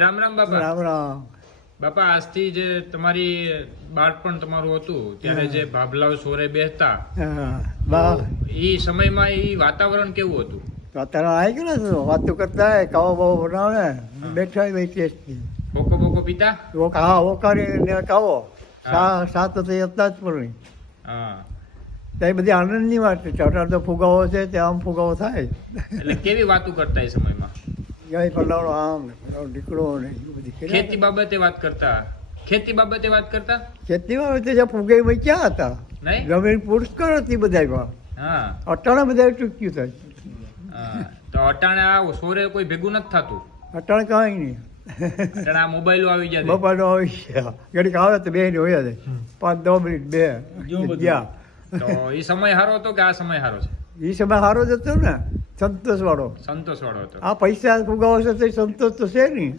રામ રામ બાપા. રામ રામ. બાપા આજથી જે તમારી બાળપણ તમારું હતું ત્યારે જે ભાભલાઓ સોરે બેસતા એ સમયમાં એ વાતાવરણ કેવું હતું? તો અત્યારે આવી ગયો ને વાતો કરતા કાવો બાવો બનાવે બેઠા હોય ટેસ્ટી કોકો બોકો પીતા? ઓ હા ઓકારી ને કાવો સાત તો હતા જ પણ હા. તો બધી આનંદની વાત છે. ચટાર તો ફુગાવો છે તે આમ ફુગાવો થાય. એટલે કેવી વાતો કરતા એ સમયમાં? જય ફલાણો આમ ને ફલાણો દીકરો ને એવું બધી ખેતી બાબતે વાત કરતા? ખેતી બાબતે વાત કરતા? ખેતી બાબતે જે ફુગે ભાઈ ક્યાં હતા? નહીં? જમીન પુષ્કળ હતી બધા હા. અટાણા બધા ચૂક્યું થાય. તો અટાણે સોરે કોઈ ભેગું નથી થતું? અટાણે કાંઈ નહીં. અટાણે આ મોબાઈલો આવી જાય બપાનો આવી ગયા. ઘડીક આવે તો બે ને જાય. પાંચ દસ મિનિટ બે ગયા. તો એ સમય સારો હતો કે આ સમય સારો છે? એ સમય સારો જ હતો ને. સંતોષ વાળો સંતોષ વાળો હતો. આ પૈસા ફુગાવો છે તો સંતોષ તો છે નહીં